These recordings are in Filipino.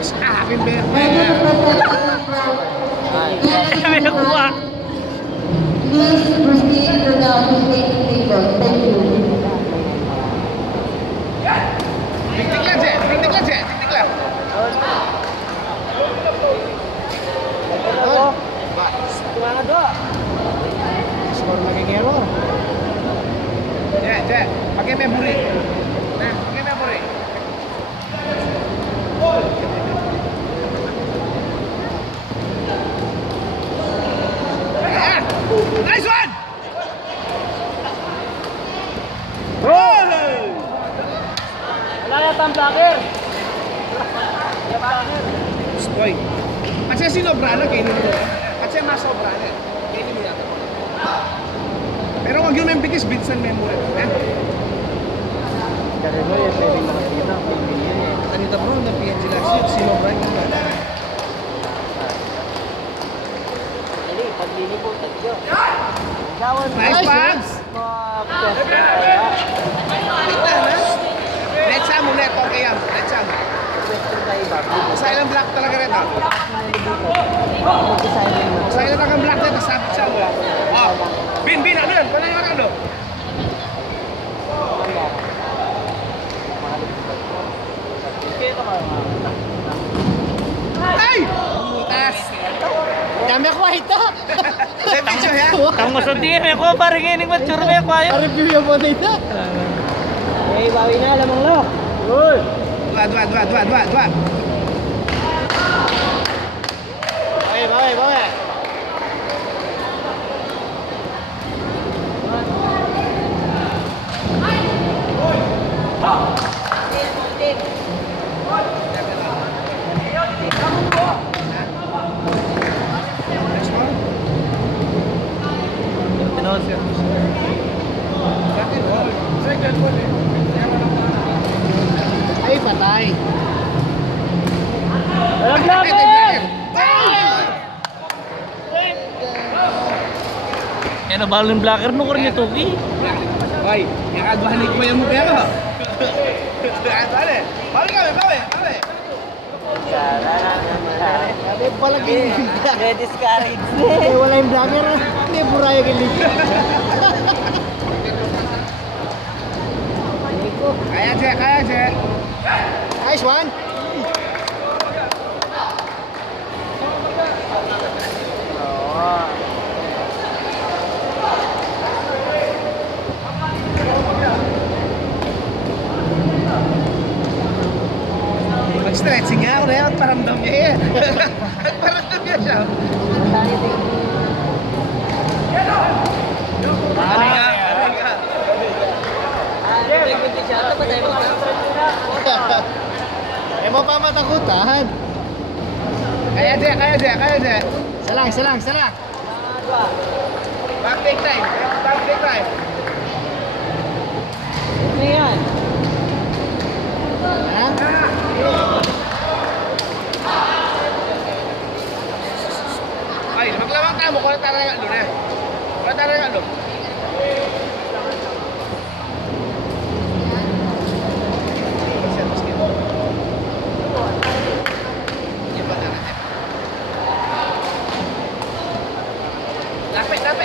Sa akin, Bebe. May nakuha. Please proceed to the officiating table. Thank you. Tiktik lang, Je. Tiktik lang, Je. Tiktik lang. Tumangan doon. Score maging error. Je, Je. Pakai memory. Nah, pakai memory. Ayan. Nice one! Wala yata ang blocker. Spoy. Kasi sinobra na, kainin mo. Kasi masobra na. Kainin mo yata. Pero wag yung membitis, bits and memory. Kasi mo yung pwedeng makakita kung hindi yan eh. Kanita bro, napiyan sila. Sinobra yung bala. Dali, paglili po, tagyo. Nice pass! Kita na. Let's sam ulit. Okay yan. Let's sam. Silent block talaga rin. Silent ang block rin. Sabit siya. Oh. Bin, ano yun? Paano yung ano? Ay! Butas! Kami ako ito! Picture ya? Kamu sedih, may ko parang ini mature may ko ayo. Review yung po nito. Eh, bawi na lamang lo. Uy. Dua. Bawi. Ay, patay. Walang blocker. Eh, nabalo ng blocker no kurnya tuki. Ay, yang advanik mo yung mukha mo. Dale. Balik kami. Sabi pala ginigil. Discourage. Eh, wala yung vlogger. Hindi, buraya ginigil. Kaya, Je. Nice one. Nag-stretching nga ako na yan. Paramdam niya eh. Paramdam niya siya. Ano nga? Eh, mo pa matakutan. Kaya, Je. Salang. Back take time. Ano yan? Ha? Ay, maglawang tamo. Kung ano talaga ano na. Kung ano talaga ano.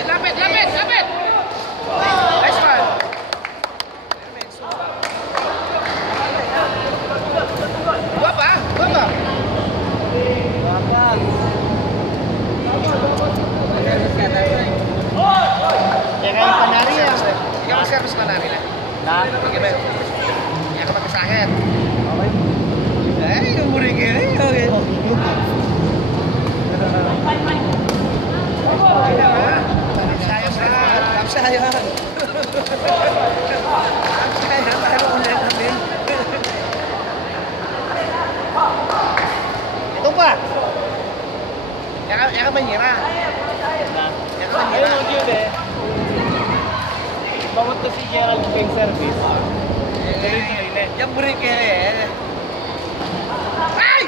Lapit! Nice one! Dua pa? Kaya kayo panari ah. Ikaw mag-service ka na rin eh. Sige ba? Hindi ka magkasakit. Ay, yung murig eh. Okay. Kapsayan. Tayo ulit natin. Ito pa. Yan ka manyira. Ayun, yun eh. Bawat to si Gerald yung service. Yang murig eh. Ay!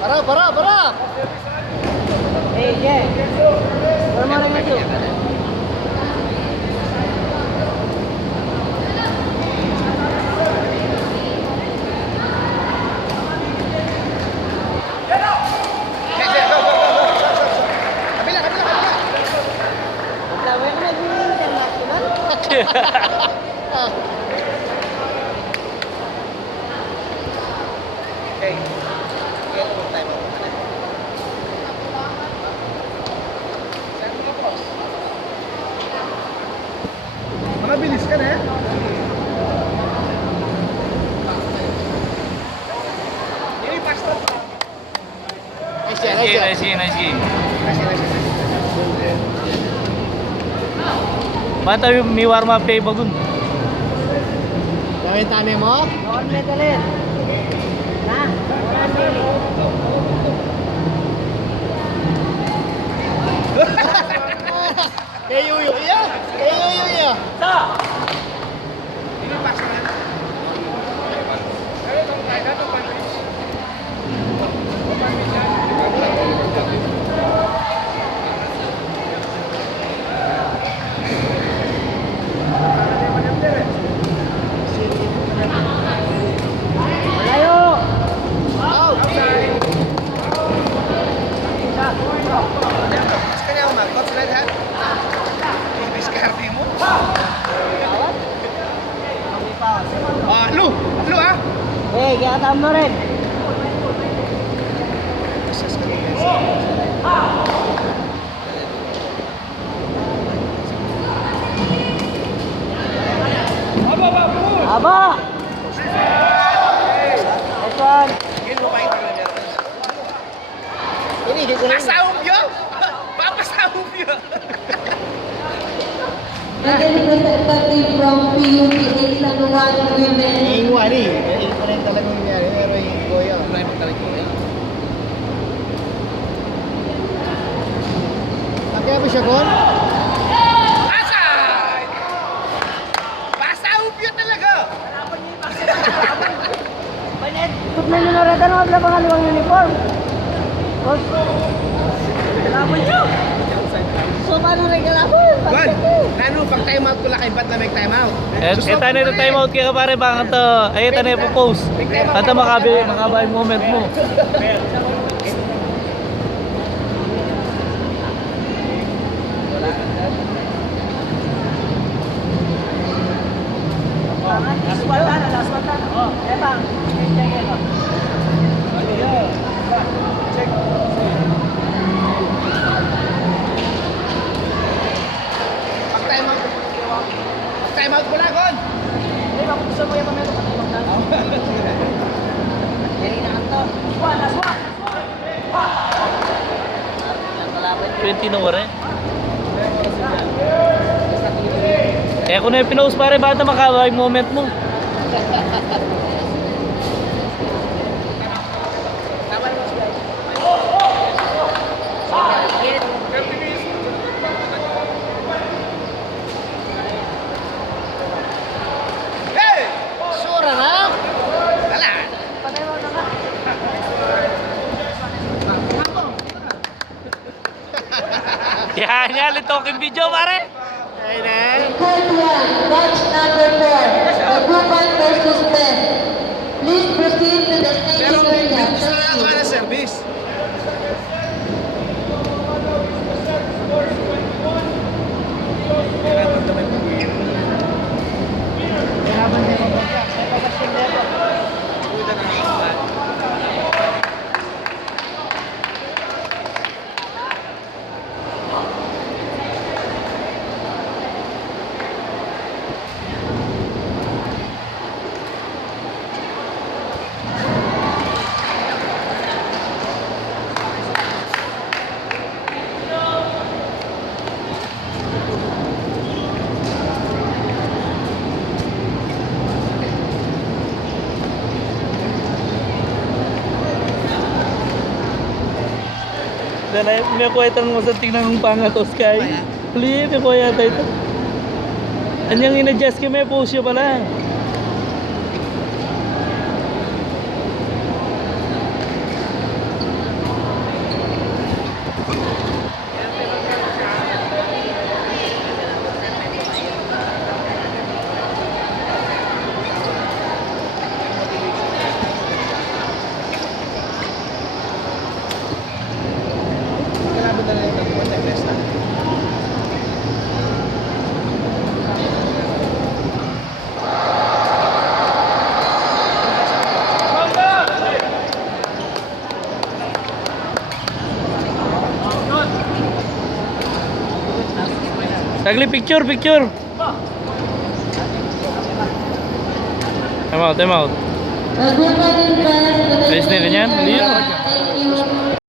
Para. Eh, yeah. Wala mo rin ito. Okay. Kailan mo tayo magpapalit? Saan mo po? Mabilis ka na eh. Ini pasta. Nice yan, nice yan. Nice game. Nice. Bata may warm up kayo bagun. Gawin tani mo? Noon medalin. Na, noon medalin. Kayo yung iya. Ini pasta. Ayo kamu kayak datang panis. Malayo. Kaya ako mag-coach na lahat. Diskarte mo. Lu ah. Eh, kaya mo rin. Aba! Next one. Yun mo kayo talaga. Ini di kuning. Pasahub yun! Papasahub yun! Medal representative from PUPA Sanduan Women. Ingwa ni. Ini pa rin talagang nangyari. Pero yung goyo. Kaya ba siya kon? Asay! Pasahub yun talaga! Kung nanunuratan, wag na pangalawang uniform. Coach. Kalaban nyo. So, paano rin kalaban? Juan, ano, pag time out ko lang kayo, ba't na may time out? Eta na ito time out kaya pare baka to. Ay eta na yung post. Kanta makaba yung moment mo. Last one na. Oh, ebang. Pag time out, time out ko na, Gon! Hindi, bakit gusto mo yung pamelo? Yan na kanto. Last one. 20 na wala. Kaya kung na yung pinost pare baka makaba yung moment mo. Hey! Sura na. Dala! Patay mo na nga. Yan, talking video pare. Ayun. Third one, match number 4. The Gupan versus Men. Please proceed to the stage Pero area. gusto na ako na service. Kailangan niya yung pagkak. Sa pagkasing dito. Dan ay may kuya mo sa tingnan ng pangatos kay. Pli, may kuya ito. Anyang in-adjust kami post yo pala. Kailangan na rin ng best na. Sagli, picture, picture. Time out, time out. The group in front Ayos finished nila yan. in Liyo. third